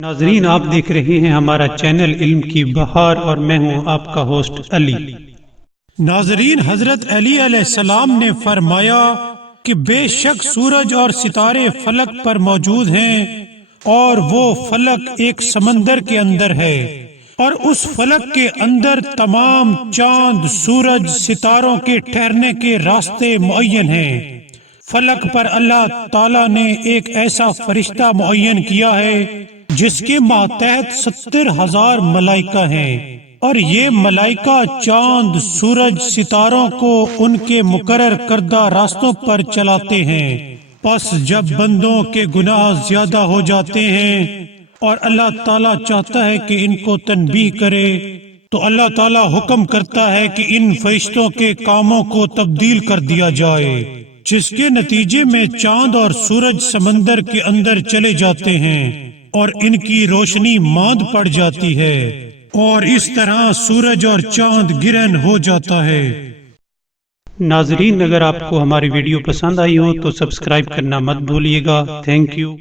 ناظرین، آپ دیکھ رہے ہیں ہمارا چینل علم کی بہار اور میں ہوں آپ کا ہوسٹ علی۔ ناظرین، حضرت علی علیہ السلام نے فرمایا کہ بے شک سورج اور ستارے فلک پر موجود ہیں اور وہ فلک ایک سمندر کے اندر ہے، اور اس فلک کے اندر تمام چاند، سورج، ستاروں کے ٹھہرنے کے راستے معین ہیں۔ فلک پر اللہ تعالیٰ نے ایک ایسا فرشتہ معین کیا ہے جس کے ماتحت 70,000 ملائکہ ہیں، اور یہ ملائکہ چاند، سورج، ستاروں کو ان کے مقرر کردہ راستوں پر چلاتے ہیں۔ پس جب بندوں کے گناہ زیادہ ہو جاتے ہیں اور اللہ تعالیٰ چاہتا ہے کہ ان کو تنبیہ کرے تو اللہ تعالیٰ حکم کرتا ہے کہ ان فرشتوں کے کاموں کو تبدیل کر دیا جائے، جس کے نتیجے میں چاند اور سورج سمندر کے اندر چلے جاتے ہیں اور ان کی روشنی ماند پڑ جاتی ہے، اور اس طرح سورج اور چاند گرہن ہو جاتا ہے۔ ناظرین، اگر آپ کو ہماری ویڈیو پسند آئی ہو تو سبسکرائب کرنا مت بھولیے گا۔ Thank you.